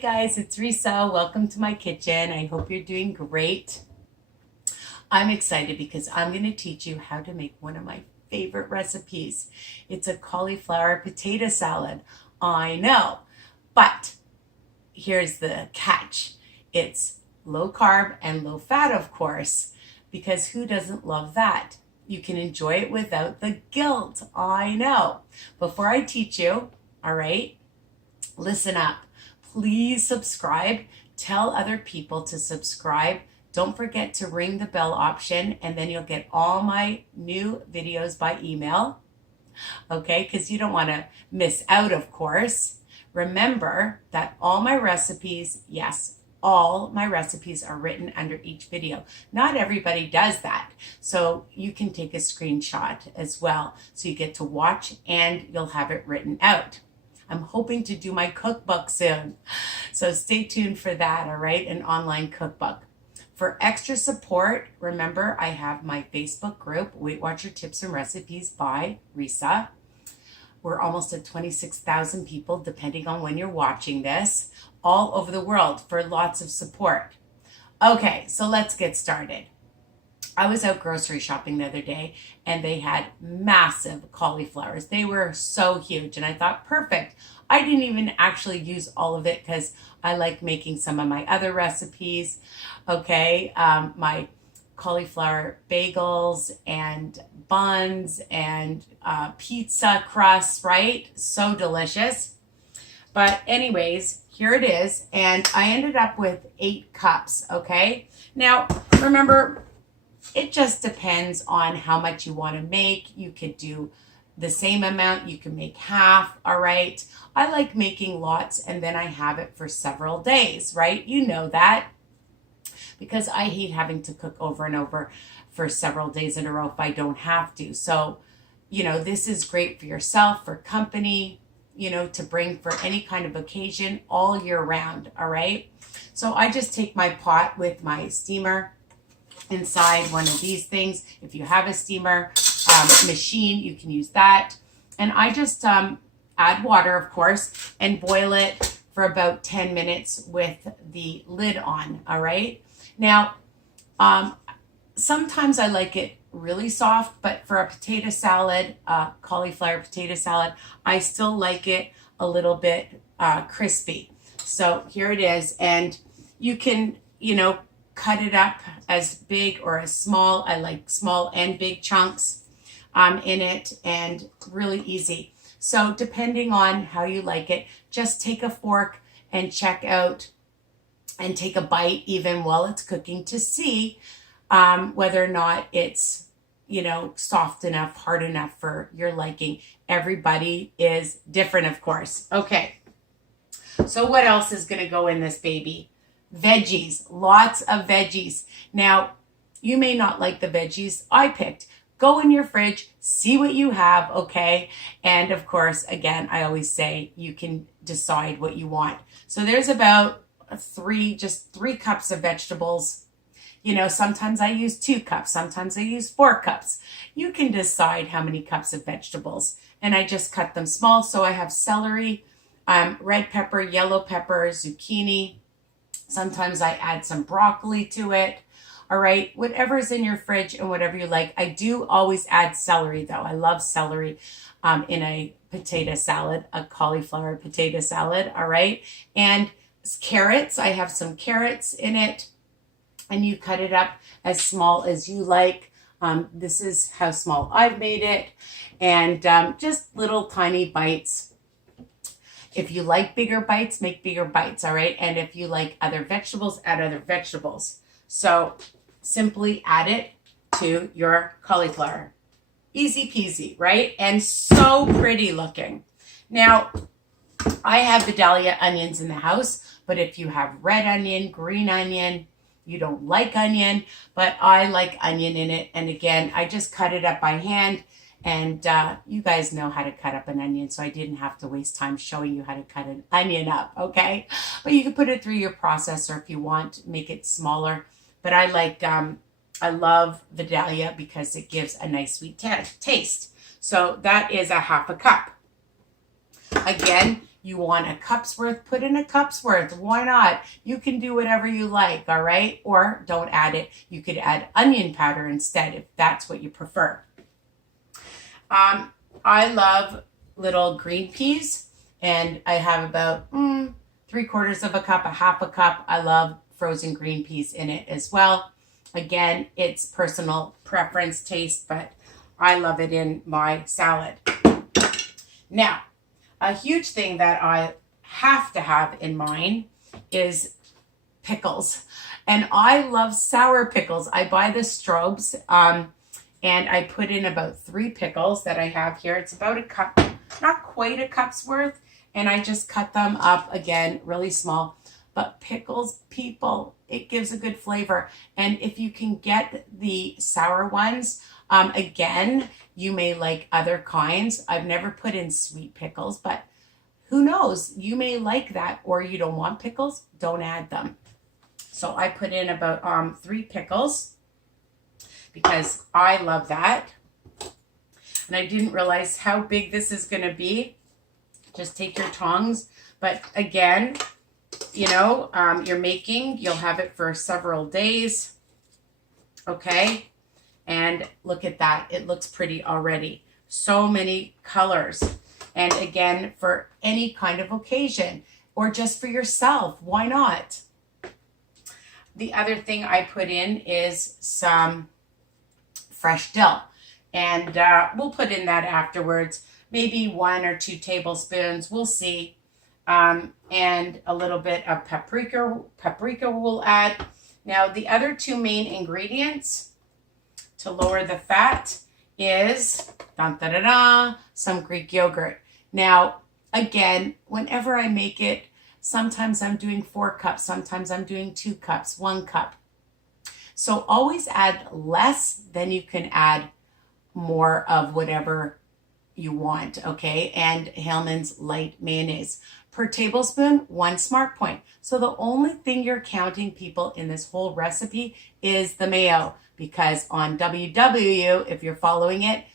guys, it's Risa. Welcome to my kitchen. I hope you're doing great. I'm excited because I'm going to teach you how to make one of my favorite recipes. It's a cauliflower potato salad. I know, but here's the catch. It's low carb and low fat, of course, because who doesn't love that? You can enjoy it without the guilt. I know. Before I teach you, all right, listen up. Please subscribe. Tell other people to subscribe. Don't forget to ring the bell option, and then you'll get all my new videos by email. Okay, because you don't want to miss out, of course. Remember that all my recipes, yes, all my recipes are written under each video. Not everybody does that. So you can take a screenshot as well. So you get to watch and you'll have it written out. I'm hoping to do my cookbook soon. So stay tuned for that, all right? An online cookbook. For extra support, remember I have my Facebook group, Weight Watcher Tips and Recipes by Risa. We're almost at 26,000 people, depending on when you're watching this, all over the world for lots of support. Okay, so let's get started. I was out grocery shopping the other day and they had massive cauliflowers. They were so huge and I thought, perfect. I didn't even actually use all of it because I like making some of my other recipes. Okay, my cauliflower bagels and buns and pizza crusts, right? So delicious. But anyways, here it is. And I ended up with 8 cups, okay? Now, remember, it just depends on how much you want to make. You could do the same amount. You can make half, all right? I like making lots and then I have it for several days, right? You know that because I hate having to cook over and over for several days in a row if I don't have to. So, you know, this is great for yourself, for company, you know, to bring for any kind of occasion all year round, all right? So I just take my pot with my steamer inside one of these things. If you have a steamer machine, you can use that. And I just add water, of course, and boil it for about 10 minutes with the lid on, all right? Now, sometimes I like it really soft, but for a potato salad, cauliflower potato salad, I still like it a little bit crispy. So here it is, and you can, you know, cut it up as big or as small. I like small and big chunks in it, and really easy. So depending on how you like it, just take a fork and check out and take a bite even while it's cooking to see whether or not it's, you know, soft enough, hard enough for your liking. Everybody is different, of course. Okay, so what else is going to go in this baby? Veggies, lots of veggies. Now, you may not like the veggies I picked. Go in your fridge, see what you have, okay? And of course, again, I always say you can decide what you want. So there's about just 3 cups of vegetables. You know, sometimes I use 2 cups, sometimes I use 4 cups. You can decide how many cups of vegetables. And I just cut them small. So I have celery, red pepper, yellow pepper, zucchini. Sometimes I add some broccoli to it. All right, whatever's in your fridge and whatever you like. I do always add celery though. I love celery in a potato salad, a cauliflower potato salad, all right? And carrots, I have some carrots in it, and you cut it up as small as you like. This is how small I've made it, and just little tiny bites. If you like bigger bites, make bigger bites, all right? And if you like other vegetables, add other vegetables. So simply add it to your cauliflower. Easy peasy, right? And so pretty looking. Now, I have vidalia onions in the house, but if you have red onion, green onion, you don't like onion, but I like onion in it. And again, I just cut it up by hand. And you guys know how to cut up an onion, so I didn't have to waste time showing you how to cut an onion up, okay? But you can put it through your processor if you want, make it smaller. But I like, I love vidalia because it gives a nice sweet taste. So that is a 1/2 cup. Again, You want a cup's worth, put in a cup's worth. Why not? You can do whatever you like, all right? Or don't add it. You could add onion powder instead if that's what you prefer. I love little green peas, and I have about 3/4 of a cup, a half a cup. I love frozen green peas in it as well. Again, it's personal preference, taste, but I love it in my salad. Now, a huge thing that I have to have in mine is pickles. And I love sour pickles. I buy the Straubs, and I put in about 3 pickles that I have here. It's about a cup, not quite a cup's worth. And I just cut them up, again, really small. But pickles, people, it gives a good flavor. And if you can get the sour ones, again, you may like other kinds. I've never put in sweet pickles, but who knows? You may like that, or you don't want pickles, don't add them. So I put in about 3 pickles because I love that. And I didn't realize how big this is going to be. Just take your tongs. But again, you know, you'll have it for several days. Okay. And look at that. It looks pretty already. So many colors. And again, for any kind of occasion or just for yourself, why not? The other thing I put in is some fresh dill. And we'll put in that afterwards. Maybe 1 or 2 tablespoons. We'll see. And a little bit of paprika we'll add. Now, the other 2 main ingredients to lower the fat is some Greek yogurt. Now, again, whenever I make it, sometimes I'm doing 4 cups, sometimes I'm doing 2 cups, 1 cup. So always add less than you can add more of whatever you want, okay? And Hellmans Light Mayonnaise. Per tablespoon, 1 smart point. So the only thing you're counting, people, in this whole recipe is the mayo, because on WW, if you're following it,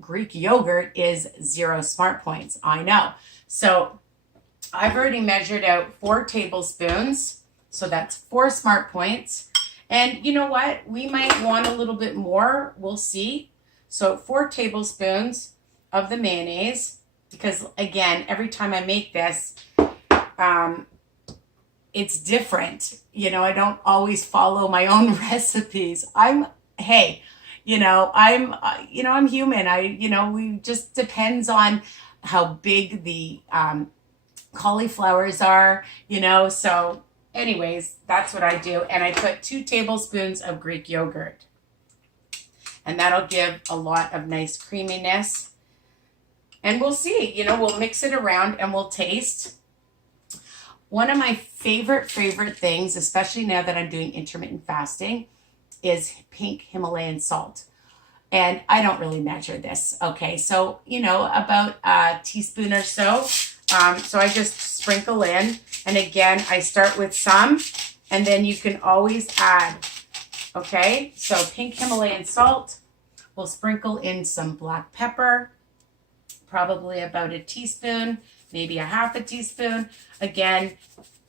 Greek yogurt is 0 smart points. I know. So I've already measured out 4 tablespoons. So that's 4 smart points. And you know what? We might want a little bit more. We'll see. So 4 tablespoons of the mayonnaise, because again, every time I make this, it's different. You know, I don't always follow my own recipes. I'm human. We just depends on how big the cauliflowers are, so anyways, that's what I do. And I put 2 tablespoons of Greek yogurt, and that'll give a lot of nice creaminess. And we'll see, we'll mix it around and we'll taste. One of my favorite things, especially now that I'm doing intermittent fasting, is pink Himalayan salt. And I don't really measure this. Okay, so, about a teaspoon or so. So I just sprinkle in. And again, I start with some, and then you can always add. Okay, so pink Himalayan salt. We'll sprinkle in some black pepper, probably about a teaspoon, maybe a half a teaspoon. Again,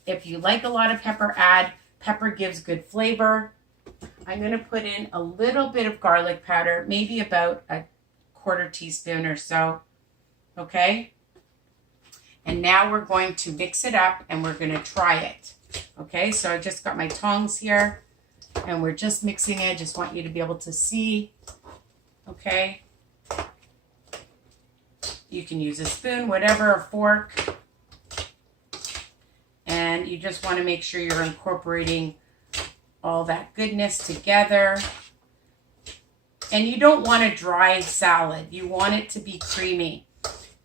if you like a lot of pepper, add. Pepper gives good flavor. I'm going to put in a little bit of garlic powder, maybe about a 1/4 teaspoon or so. Okay? And now we're going to mix it up and we're going to try it. Okay? So I just got my tongs here and we're just mixing it. Just want you to be able to see. Okay? You can use a spoon, whatever, a fork. And you just want to make sure you're incorporating all that goodness together. And you don't want a dry salad. You want it to be creamy.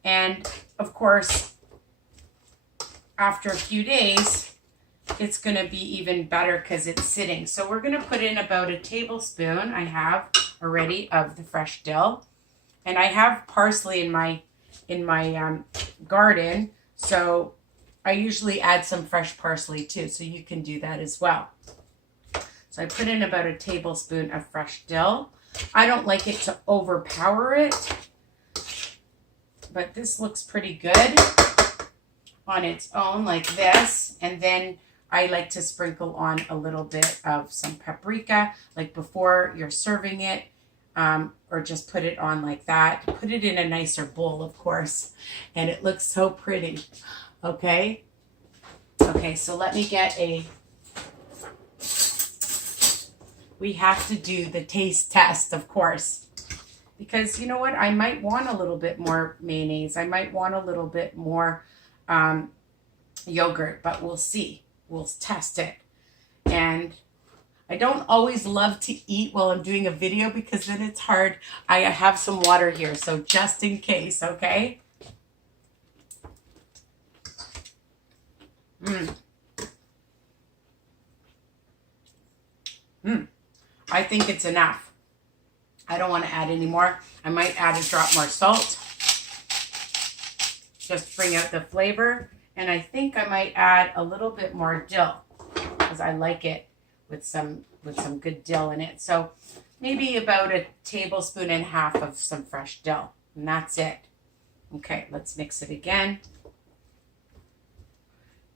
And of course, after a few days, it's going to be even better because it's sitting. So we're going to put in about a tablespoon, I have already, of the fresh dill. And I have parsley in my garden, so I usually add some fresh parsley too, so you can do that as well. So I put in about a tablespoon of fresh dill. I don't like it to overpower it, but this looks pretty good. on its own like this. And then I like to sprinkle on a little bit of some paprika, like before you're serving it, or just put it on like that. Put it in a nicer bowl, of course, and it looks so pretty. Okay. Okay, so let me get we have to do the taste test, of course, because you know what? I might want a little bit more mayonnaise. I might want a little bit more yogurt, but we'll see. We'll test it. And I don't always love to eat while I'm doing a video because then it's hard. I have some water here, so just in case, okay? I think it's enough. I don't want to add any more. I might add a drop more salt. Just bring out the flavor. And I think I might add a little bit more dill because I like it with some good dill in it. So maybe about a tablespoon and a half of some fresh dill. And that's it. Okay, let's mix it again.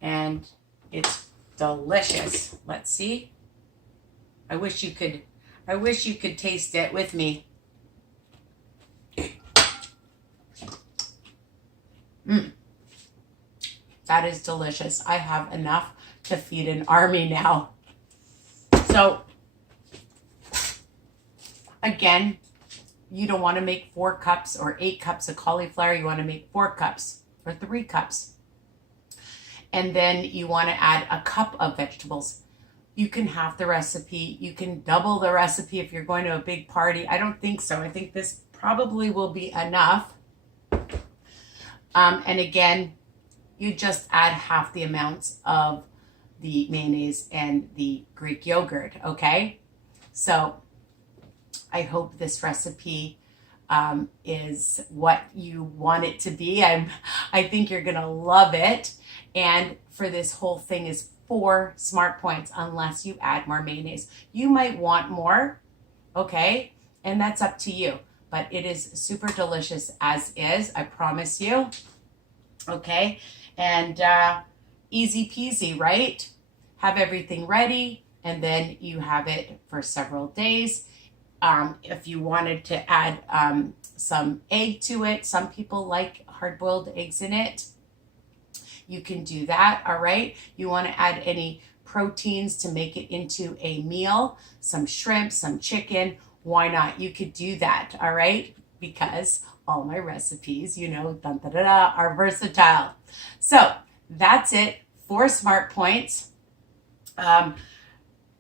And it's delicious. Let's see. I wish you could taste it with me. That is delicious. I have enough to feed an army now. So, again, you don't want to make 4 cups or 8 cups of cauliflower. You want to make 4 cups or 3 cups. And then you want to add a cup of vegetables. You can half the recipe. You can double the recipe if you're going to a big party. I don't think so. I think this probably will be enough. And again, you just add half the amounts of the mayonnaise and the Greek yogurt, okay? So I hope this recipe is what you want it to be. I think you're gonna love it. And for this whole thing is 4 smart points unless you add more mayonnaise. You might want more, okay? And that's up to you. But it is super delicious as is, I promise you. Okay? And easy peasy, right? Have everything ready, and then you have it for several days. If you wanted to add some egg to it, some people like hard-boiled eggs in it. You can do that, all right? You want to add any proteins to make it into a meal, some shrimp, some chicken, why not? You could do that, all right? Because all my recipes, you know, are versatile. So that's it, 4 smart points. And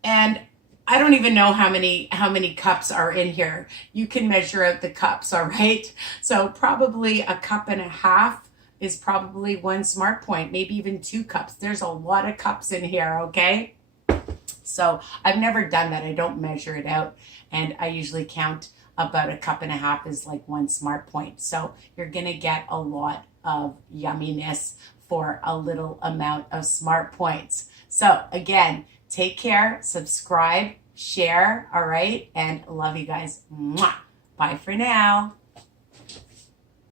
I don't even know how many cups are in here. You can measure out the cups, all right? So probably a cup and a half is probably 1 smart point, maybe even 2 cups. There's a lot of cups in here, okay? So I've never done that. I don't measure it out. And I usually count about a cup and a half is like 1 smart point. So you're going to get a lot of yumminess for a little amount of smart points. So again, take care, subscribe, share, all right? And love you guys. Mwah. Bye for now.